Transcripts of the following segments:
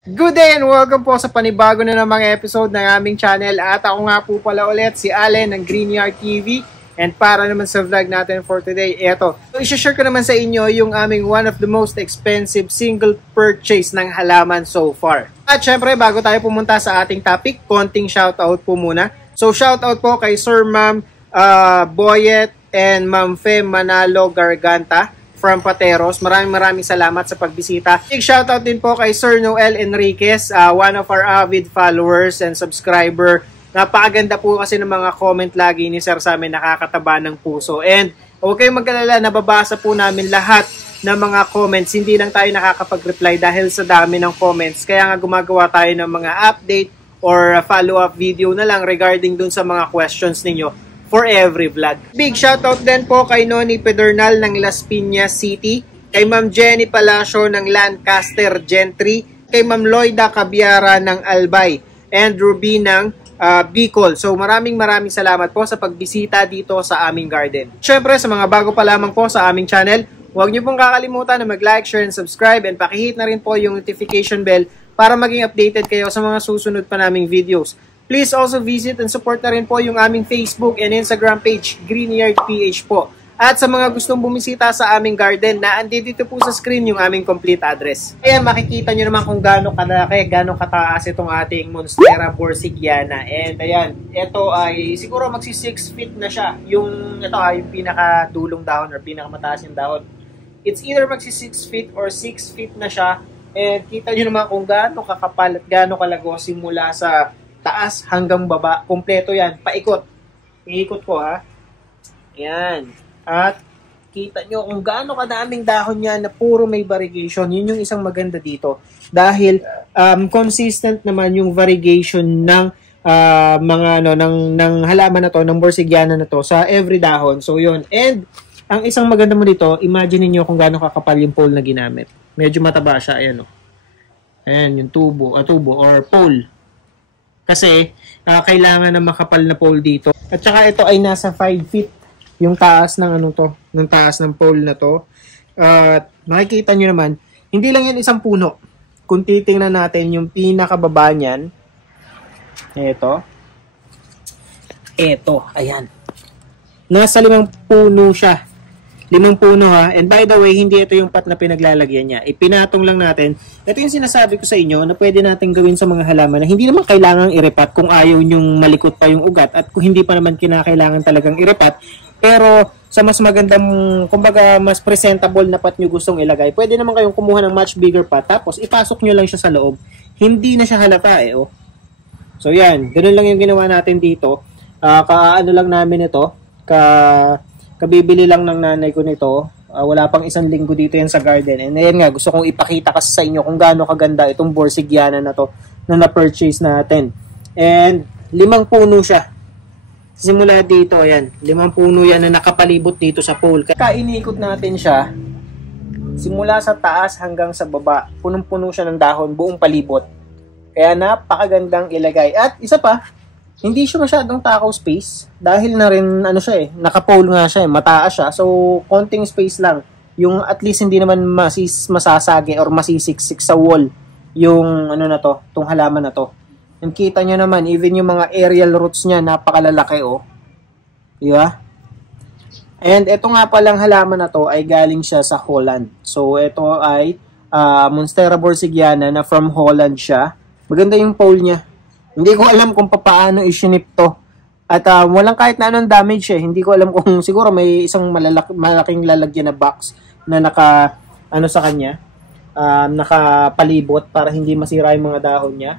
Good day and welcome po sa panibago na namang episode ng aming channel. At ako nga po pala ulit si Allen ng Greenyard TV. And para naman sa vlog natin for today, eto. So, i-share ko naman sa inyo yung aming one of the most expensive single purchase ng halaman so far. At syempre, bago tayo pumunta sa ating topic, konting shoutout po muna. So shoutout po kay Sir Ma'am Boyet and Ma'am Fem Manalo Garganta from Pateros. Maraming salamat sa pagbisita. Big shoutout din po kay Sir Noel Enriquez, one of our avid followers and subscriber. Napakaganda po kasi ng mga comment lagi ni Sir sa amin, nakakataba ng puso. And huwag kayong mag-alala, nababasa po namin lahat ng mga comments. Hindi lang tayo nakakapag-reply dahil sa dami ng comments. Kaya nga gumagawa tayo ng mga update or follow-up video na lang regarding dun sa mga questions ninyo for every vlog. Big shoutout din po kay Noni Pedernal ng Las Piñas City, kay Ma'am Jenny Palacio ng Lancaster Gentry, kay Ma'am Loida Cabiara ng Albay, and Ruby ng Bicol. So maraming salamat po sa pagbisita dito sa aming garden. Syempre sa mga bago pa lamang po sa aming channel, huwag niyo pong kakalimutan na mag-like, share, and subscribe, and pakihit na rin po yung notification bell para maging updated kayo sa mga susunod pa naming videos. Please also visit and support na rin po yung aming Facebook and Instagram page, Greenyard PH po. At sa mga gustong bumisita sa aming garden, naandito po sa screen yung aming complete address. Ayan, makikita nyo naman kung gaano kalaki, gaano kataas itong ating Monstera Borsigiana. And ayan, ito ay siguro magsi 6 feet na siya. Ito ay yung pinakadulong dahon or pinakamataas yung dahon. It's either magsi 6 feet or 6 feet na siya. And kita nyo naman kung gaano kakapal at gaano kalago simula sa taas hanggang baba. Kompleto yan. Paikot. Iikot ko ha. Yan. At kita nyo kung gaano kadaming dahon yan na puro may variegation. Yun yung isang maganda dito. Dahil consistent naman yung variegation ng ng halaman na to, ng Borsigiana na to sa every dahon. So yun. And ang isang maganda mo dito, imagine niyo kung gaano kakapal yung pole na ginamit. Medyo mataba siya. Ayan o. Ayan yung tubo or pole. Kasi kailangan na makapal na pole dito. At saka ito ay nasa 5 feet yung taas ng taas ng pole na to. At makikita nyo naman, hindi lang yan isang puno. Kung titingnan natin yung pinakababa niyan, ito, ayan. Nasa 5 puno siya. 5 puno ha. And by the way, hindi ito yung pat na pinaglalagyan niya. Ipinatong lang natin. Ito yung sinasabi ko sa inyo na pwede natin gawin sa mga halaman na hindi naman kailangang irepat kung ayaw nyong malikot pa yung ugat at kung hindi pa naman kinakailangan talagang irepat. Pero sa mas magandang, kumbaga mas presentable na pat nyo gustong ilagay, pwede naman kayong kumuha ng much bigger pat tapos ipasok nyo lang siya sa loob. Hindi na siya halata oh. So yan, ganun lang yung ginawa natin dito. Kaano lang namin ito, kabibili lang ng nanay ko nito. Wala pang 1 linggo dito yan sa garden. And ayan nga, gusto kong ipakita kasi sa inyo kung gaano kaganda itong Borsigiana na to na na-purchase natin. And 5 puno siya. Simula dito, ayan. 5 puno yan na nakapalibot dito sa pole. Kaya iniikot natin siya, simula sa taas hanggang sa baba, punong-puno siya ng dahon, buong palibot. Kaya napakagandang ilagay. At isa pa, hindi siya masyadong takaw space dahil na rin naka-pole nga siya, mataas siya. So konting space lang. Yung at least hindi naman masasagi or masisiksik sa wall yung tong halaman na to. And kita nyo naman even yung mga aerial roots niya napakalalaki oh. Di ba? And ito nga palang halaman na to ay galing siya sa Holland. So ito ay Monstera Borsigiana na from Holland siya. Maganda yung pole niya. Hindi ko alam kung paano i-shinip to. At walang kahit na anong damage eh. Hindi ko alam kung siguro may isang malaking lalagyan na box na sa kanya. Nakapalibot para hindi masira yung mga dahon niya.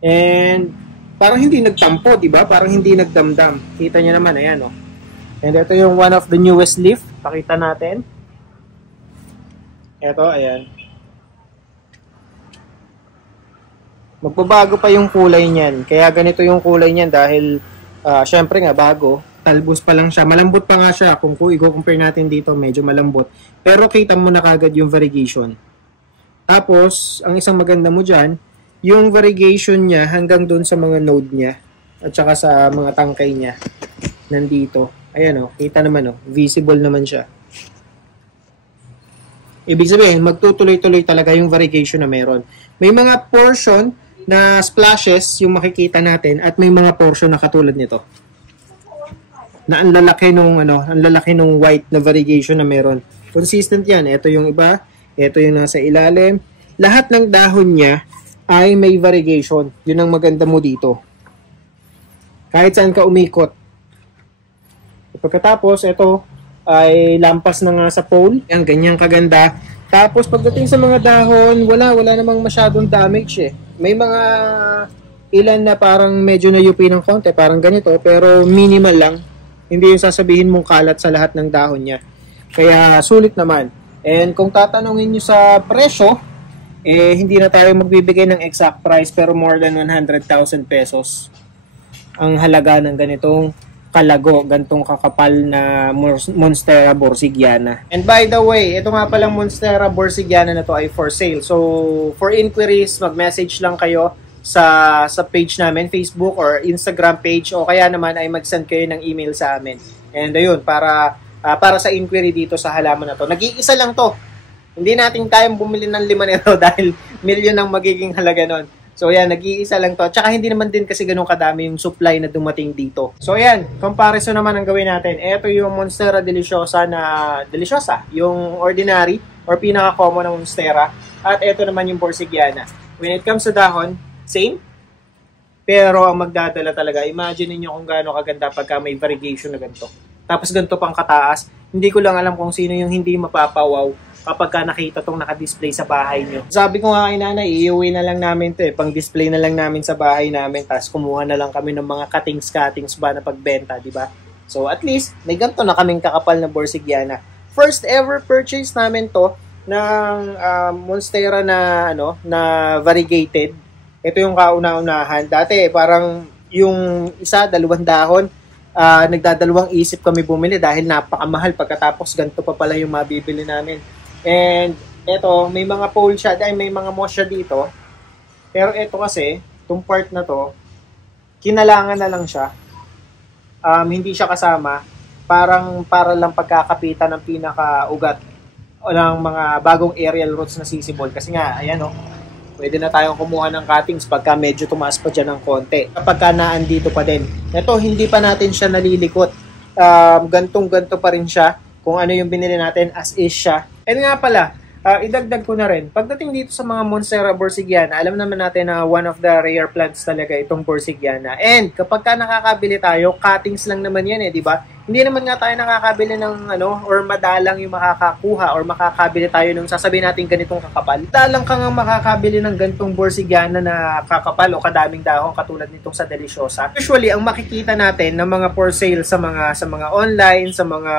And parang hindi nagtampo, di ba? Parang hindi nagdamdam. Kita niyo naman, ayan oh. And ito yung one of the newest leaf. Pakita natin. Ito, ayan. Magbabago pa yung kulay niyan. Kaya ganito yung kulay niyan dahil syempre nga bago, talbos pa lang siya. Malambot pa nga siya. Kung i-compare natin dito, medyo malambot. Pero kita mo na kagad yung variegation. Tapos, ang isang maganda mo dyan, yung variegation niya hanggang doon sa mga node niya at saka sa mga tangkay niya nandito. Ayan kita naman visible naman siya. Ibig sabihin, magtutuloy-tuloy talaga yung variegation na meron. May mga portion na splashes yung makikita natin at may mga portion na katulad nito. Na ang lalaki nung white na variegation na meron. Consistent yan. Ito yung iba, ito yung nasa ilalim. Lahat ng dahon niya ay may variegation. Yun ang maganda mo dito. Kahit saan ka umikot. Pagkatapos, ito ay lampas na nga sa pole. Yan, ganyan kaganda. Tapos, pagdating sa mga dahon, wala namang masyadong damage eh. May mga ilan na parang medyo nayupi ng konti, parang ganito, pero minimal lang. Hindi yung sasabihin mong kalat sa lahat ng dahon niya. Kaya, sulit naman. And kung tatanungin nyo sa presyo, hindi na tayo magbibigay ng exact price, pero more than 100,000 pesos ang halaga ng ganitong kalago, gantong kakapal na Monstera borsigiana. And by the way, ito nga palang Monstera borsigiana na to ay for sale. So, for inquiries, mag-message lang kayo sa page namin, Facebook or Instagram page, o kaya naman ay mag-send kayo ng email sa amin. And ayun, para sa inquiry dito sa halaman na to. Nag-iisa lang to. Hindi natin kayang bumili ng 5 nito dahil milyon ang magiging halaga nun. So, yan, nag-iisa lang to. Tsaka hindi naman din kasi ganun kadami yung supply na dumating dito. So, yan, comparison naman ang gawin natin. Ito yung Monstera Deliciosa yung ordinary or pinaka-common na Monstera. At ito naman yung Borsigiana. When it comes to dahon, same. Pero ang magdadala talaga, imagine niyo kung gaano kaganda pagka may variegation na ganito. Tapos ganito pang kataas. Hindi ko lang alam kung sino yung hindi mapapawaw kapag ka nakita tong naka-display sa bahay nyo. Sabi ko nga kay nanay, iuwi na lang namin to pang-display na lang namin sa bahay namin, tapos kumuha na lang kami ng mga cuttings ba na pagbenta, di ba? So at least, may ganito na kaming kakapal na Borsigiana. First ever purchase namin to ng Monstera na variegated. Ito yung kauna-unahan. Dati parang yung isa, 2 dahon, nagdadalawang isip kami bumili dahil napakamahal, pagkatapos ganito pa pala yung mabibili namin. And eto, may mga pole siya, may mga moss siya dito. Pero eto kasi, itong part na to, kinalangan na lang siya. Hindi siya kasama. Para lang pagkakapitan ng pinaka-ugat o ng mga bagong aerial roots na sisibol. Kasi nga, ayan pwede na tayong kumuha ng cuttings pagka medyo tumaas pa dyan ng konti. Kapag ka naandito pa din. Ito, hindi pa natin siya nalilikot. Gantong-ganto pa rin siya. Kung ano yung binili natin, as is siya. And nga pala, idagdag ko na rin, pagdating dito sa mga Monstera borsigiana, alam naman natin na one of the rare plants talaga itong borsigiana. And kapag ka nakakabili tayo, cuttings lang naman yan di ba? Hindi naman nga tayo nakakabili ng or madalang yung makakakuha or makakabili tayo nung sasabihin natin ganitong kakapal. Dalang ka nga makakabili ng ganitong borsigiana na kakapal o kadaming dahon katulad nitong sa Deliciosa. Usually, ang makikita natin ng mga for sale sa mga online, sa mga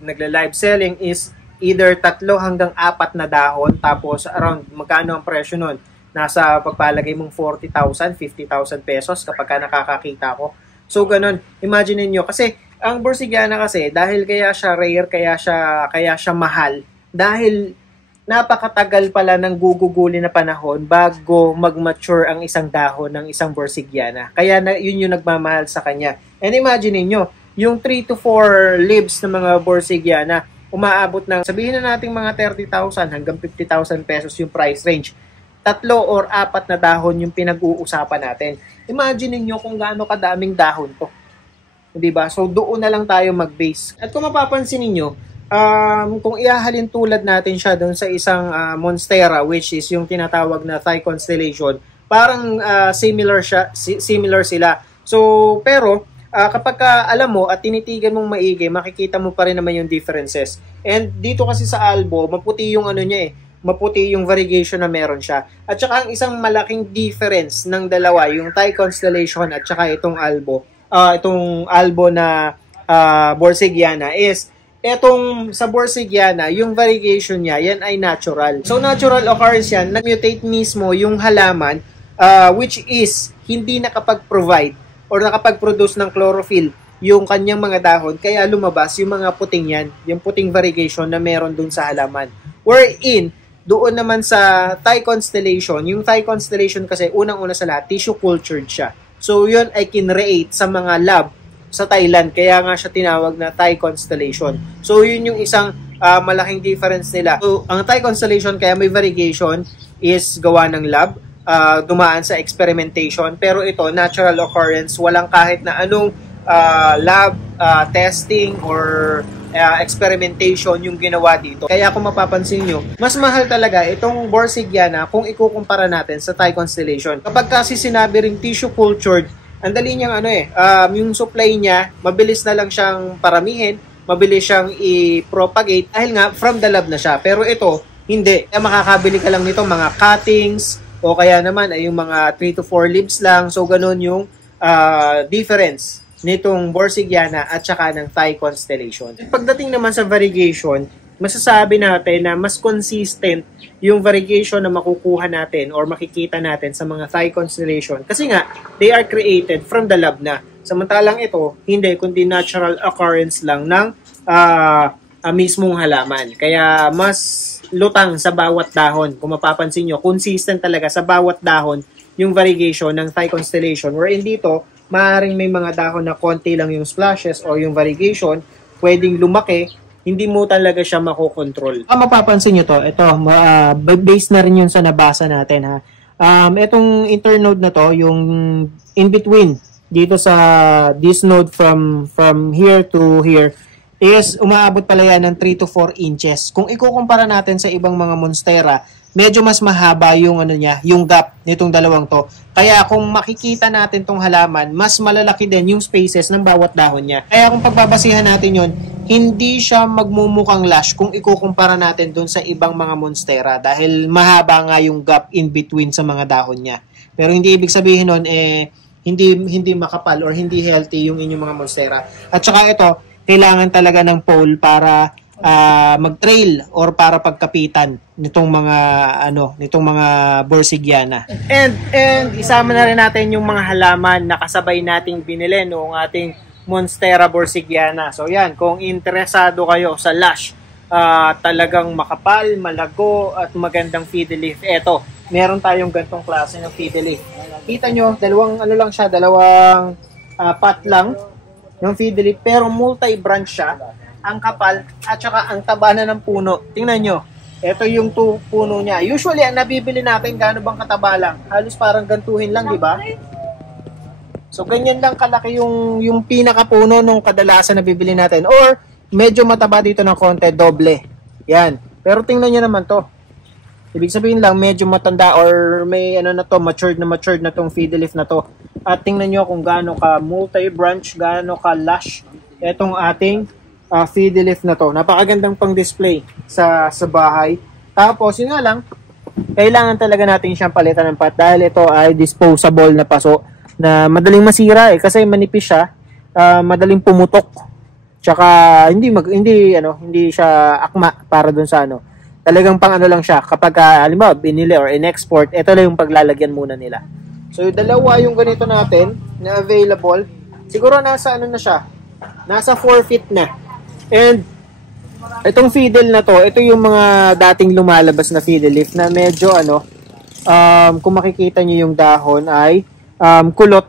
nagla-live selling is either 3 hanggang 4 na dahon, tapos around magkano ang presyo nun? Nasa pagpalagay mong 40,000, 50,000 pesos kapag ka nakakakita ko. So ganun, imagine niyo kasi ang Borsigiana kasi dahil kaya siya rare, kaya siya mahal dahil napakatagal pala ng guguguli na panahon bago mag-mature ang isang dahon ng isang Borsigiana. Kaya yun yung nagmamahal sa kanya. And imagine niyo, yung 3 to 4 leaves ng mga Borsigiana umaabot ng, sabihin na natin mga 30,000 hanggang 50,000 pesos yung price range. 3 or 4 na dahon yung pinag-uusapan natin. Imagine niyo kung gaano kadaming dahon to. Diba? So, doon na lang tayo mag-base. At kung mapapansin niyo, kung ihahalin tulad natin siya doon sa isang Monstera, which is yung tinatawag na Thigh Constellation, parang similar sila. So, pero, kapag alam mo at tinitigan mong maigi, makikita mo pa rin naman yung differences. And dito kasi sa albo, maputi yung maputi yung variegation na meron siya. At saka ang isang malaking difference ng dalawa, yung Thigh Constellation at saka itong albo na Borsigiana is, etong sa Borsigiana, yung variegation niya, yan ay natural. So natural occurrence yan, nag-mutate mismo yung halaman, which is hindi nakapag-provide or nakapag-produce ng chlorophyll yung kanyang mga dahon, kaya lumabas yung mga puting yan, yung puting variegation na meron dun sa halaman. Wherein, doon naman sa Thigh Constellation, yung Thigh Constellation kasi unang-una sa lahat, tissue cultured siya. So yun ay kinreate sa mga lab sa Thailand, kaya nga siya tinawag na Thigh Constellation. So yun yung isang malaking difference nila. So ang Thigh Constellation kaya may variegation is gawa ng lab, dumaan sa experimentation, pero ito natural occurrence, walang kahit na anong lab testing or experimentation yung ginawa dito. Kaya kung mapapansin nyo, mas mahal talaga itong Borsigiana kung ikukumpara natin sa Thai Constellation. Kapag kasi sinabi ring tissue cultured, ang dali niyang yung supply niya, mabilis na lang siyang paramihin, mabilis siyang i-propagate dahil nga from the lab na siya. Pero ito, hindi. Kaya makakabili ka lang nito mga cuttings o kaya naman ay yung mga 3 to 4 leaves lang. So, ganun yung difference nitong Borsigiana at saka ng Thai Constellation. Pagdating naman sa variegation, masasabi natin na mas consistent yung variegation na makukuha natin or makikita natin sa mga Thai Constellation. Kasi nga, they are created from the lab na. Samantalang ito, hindi, kundi natural occurrence lang ng mismong halaman. Kaya mas lutang sa bawat dahon. Kung mapapansin nyo, consistent talaga sa bawat dahon yung variegation ng Thai Constellation. Wherein dito, maaaring may mga dahon na konti lang yung splashes o yung variegation, pwedeng lumaki, hindi mo talaga siya makokontrol. Kung mapapansin nyo to, ito, based na rin yun sa nabasa natin ha. Itong internode na to, yung in between, dito sa this node from here to here, is umaabot pala yan ng 3 to 4 inches. Kung ikukumpara natin sa ibang mga monstera, medyo mas mahaba yung yung gap nitong dalawang to. Kaya kung makikita natin tong halaman, mas malalaki din yung spaces ng bawat dahon niya. Kaya kung pagbabasihan natin yon, hindi siya magmumukhang lush kung ikukumpara natin dun sa ibang mga monstera dahil mahaba nga yung gap in between sa mga dahon niya. Pero hindi ibig sabihin nun hindi makapal or hindi healthy yung inyong mga monstera. At saka ito, kailangan talaga ng pole para mag-trail or para pagkapitan nitong mga Borsigiana. And isama na rin natin yung mga halaman na kasabay nating binili noong ating Monstera Borsigiana. So yan, kung interesado kayo sa lush, talagang makapal, malago at magandang fiddle-leaf, eto, meron tayong gantong klase ng fiddle-leaf. Kita nyo, dalawang pot lang yung fiddle-leaf, pero multi-branch siya. Ang kapal at saka ang taba na ng puno. Tingnan nyo. Ito yung puno niya. Usually, ang nabibili natin, gaano bang kataba lang? Halos parang gantuhin lang, di ba? So, ganyan lang kalaki yung pinakapuno nung kadalasan nabibili natin. Or, medyo mataba dito ng konti, doble. Yan. Pero tingnan nyo naman to. Ibig sabihin lang, medyo matanda or may matured na tong fiddle leaf na to. At tingnan nyo kung gaano ka multi-branch, gaano ka lush etong ating fiddle leaf na to. Napakagandang pang display sa bahay. Tapos, yun nga lang, kailangan talaga natin siyang palitan ng pot dahil ito ay disposable na paso na madaling masira kasi manipis siya, madaling pumutok. Tsaka hindi siya akma para dun sa Talagang pang lang siya kapag halimbawa binili or in-export, ito lang yung paglalagyan muna nila. So, yung dalawa yung ganito natin na available. Siguro nasa na siya? Nasa 4 feet na. And itong fiddle na to, ito yung mga dating lumalabas na fiddle leaf na medyo kung makikita nyo yung dahon ay kulot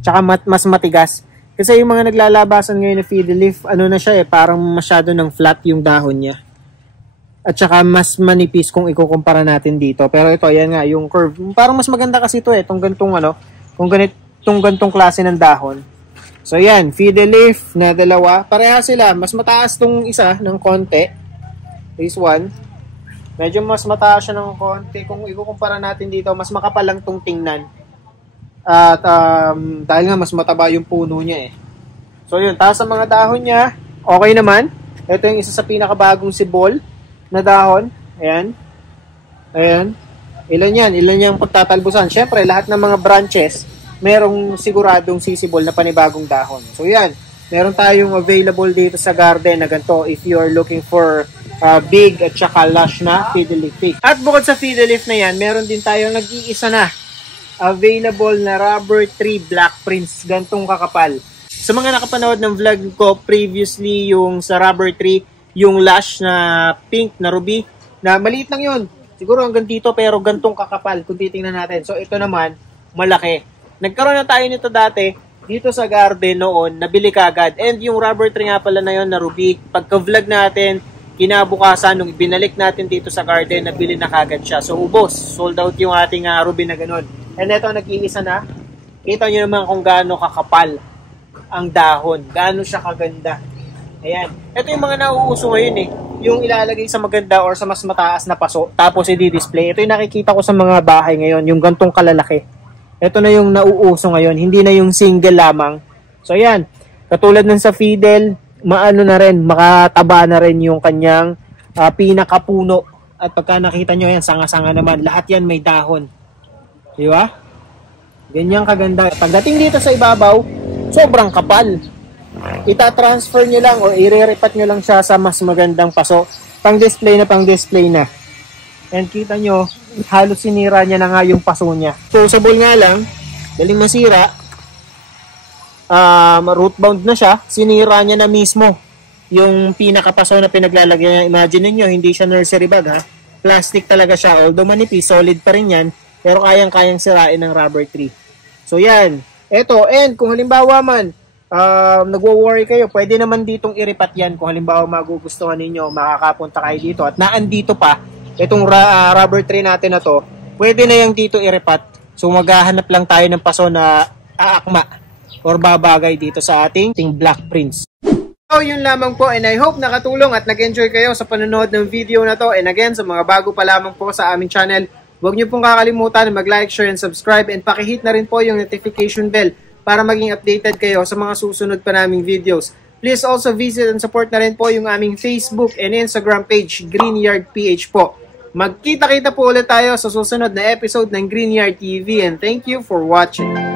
tsaka mas matigas. Kasi yung mga naglalabasan ngayon na fiddle leaf, na siya parang masyado ng flat yung dahon niya. At saka mas manipis kung ikukumpara natin dito. Pero ito, yan nga, yung curve. Parang mas maganda kasi ito itong gantong gantong klase ng dahon. So, yan, fiddle leaf na dalawa. Pareha sila. Mas mataas tong isa ng konti. This one. Medyo mas mataas siya ng konti. Kung ikukumpara natin dito, mas makapal lang tong tingnan. At dahil nga, mas mataba yung puno niya eh. So, yun. Taas ang mga dahon niya. Okay naman. Ito yung isa sa pinakabagong sibol na dahon. Ayan. Ayan. Ilan yan? Ilan yung pagtatalbusan? Siyempre, lahat ng mga branches merong siguradong sisibol na panibagong dahon. So yan, meron tayong available dito sa garden na ganito if you're looking for big at saka lush na fiddle leaf. At bukod sa fiddle leaf na yan, meron din tayong nag-iisa na available na rubber tree black prince, gantong kakapal. Sa mga nakapanood ng vlog ko previously, yung sa rubber tree, yung lush na pink na ruby, na maliit lang yun. Siguro hanggang dito pero gantong kakapal kung titingnan natin. So ito naman, malaki. Nagkaroon na tayo nito dati dito sa garden noon, nabili kagad. And yung rubber tree nga pala na yun na ruby, pagka-vlog natin, kinabukasan, nung ibinalik natin dito sa garden, nabili na kagad siya. So, ubos. Sold out yung ating ruby na ganun. And ito, nag-iisa na. Kita nyo naman kung gaano kakapal ang dahon. Gaano siya kaganda. Ayan. Ito yung mga nauuso ngayon eh. Yung ilalagay sa maganda or sa mas mataas na paso, tapos i-display. Ito yung nakikita ko sa mga bahay ngayon, yung gantong kalalaki. Ito na yung nauuso ngayon, hindi na yung single lamang. So ayan, katulad ng sa Fidel, maano na rin, makataba na rin yung kanyang pinakapuno. At pagka nakita nyo yan, sanga-sanga naman, lahat yan may dahon. Di ba? Ganyan kaganda. Pagdating dito sa ibabaw, sobrang kapal. Ita-transfer nyo lang o i-repat nyo lang siya sa mas magandang paso. Pang-display na. And kita nyo, halos sinira niya na nga yung paso niya. So, usable nga lang, daling masira, root bound na siya, sinira niya na mismo yung pinakapaso na pinaglalagyan niya. Imagine niyo, hindi siya nursery bag ha. Plastic talaga siya, although manipis, solid pa rin yan, pero kayang-kayang sirain ng rubber tree. So yan, eto, and kung halimbawa man, nagwo-worry kayo, pwede naman ditong iripat yan kung halimbawa magugustuhan ninyo, makakapunta kayo dito at naandito pa itong rubber tree natin na to, pwede na yung dito iripat. So maghahanap lang tayo ng paso na aakma or babagay dito sa ating Black Prince. So yun lamang po, and I hope nakatulong at nag-enjoy kayo sa panonood ng video na to. And again, sa mga bago pa lamang po sa aming channel, huwag niyo pong kakalimutan na mag-like, share, and subscribe, and pakihit na rin po yung notification bell para maging updated kayo sa mga susunod pa naming videos. Please also visit and support na rin po yung aming Facebook and Instagram page, Greenyard PH po. Magkita-kita po ulit tayo sa susunod na episode ng Greenyard TV, and thank you for watching.